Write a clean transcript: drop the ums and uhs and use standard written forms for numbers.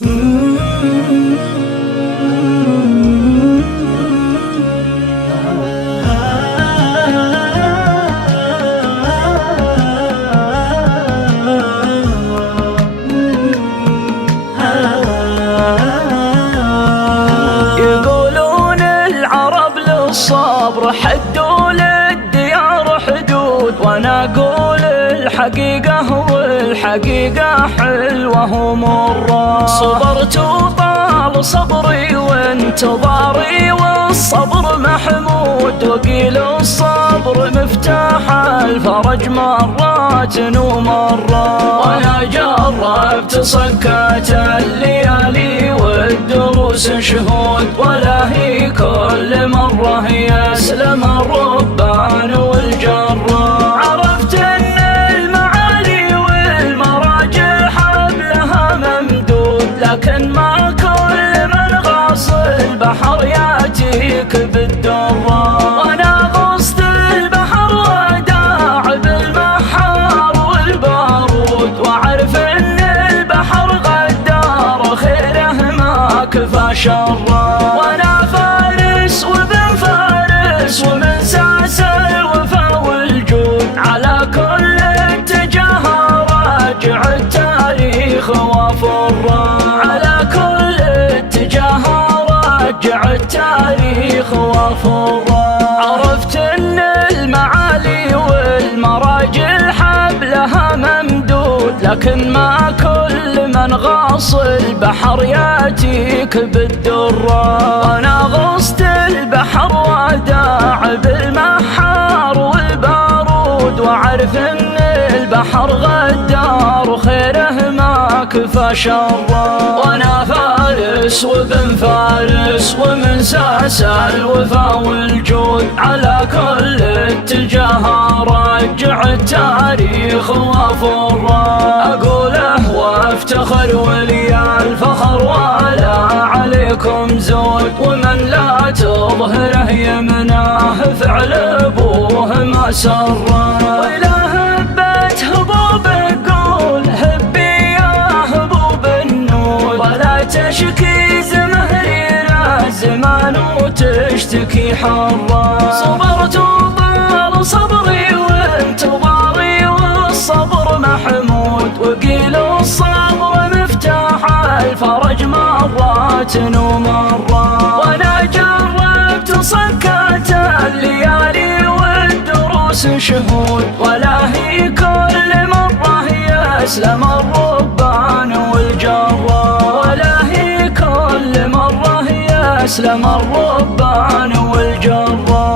يقولون العرب للصبر حدوا للديار حدود، وانا اقول الحقيقة والحقيقة حلوة ومرة. صبرت وطال صبري وانتظاري والصبر محمود، وقيل الصبر مفتاح الفرج مرات ومرة. وانا جربت صكات الليالي والدروس شهود، ولا هي كل مرة يسلم الربان والجرة. عرفت ان المعالي والمراجل حبلها ممدود، لكن ما كل من غاص البحر ياتيك بالدرة. وانا غصت البحر وداع بالمحار والبارود، واعرف ان البحر غدار خيره ما كفى شره. وانا فارس وابن فارس ومن ساس الوفا والجود، على كل اتجاه راجع التاريخ وافره. على كل اتجاه راجع التاريخ وافره. عرفت ان المعالي والمراجل حبلها ممدود، لكن ما كل من غاص البحر ياتيك بالدرة. وانا غصت البحر وداع بالمحار والبارود، واعرف ان البحر غدار خيره ما كفى شره. وانا فارس وابن فارس ومن ساس الوفا والجود، على كل اتجاه رجع التاريخ وافره. اقوله وافتخر ولي الفخر، ولا عليكم زود، ومن لا تظهره يمناه فعل ابوه ما سره. وإلى هبت هبوب قول هبي يا هبوب النور، ولا تشكي زمهرير الزمان وتشتكي حره. صبرت وطال صبري وانتظاري والصبر محمود، وقيل الصبر مفتاح الفرج مرات ومرة. وانا جربت صكات الليالي والدروس شهود، ولا هي كل مرة يسلم الربان والجرة. ولا هي كل مرة يسلم الربان والجرة.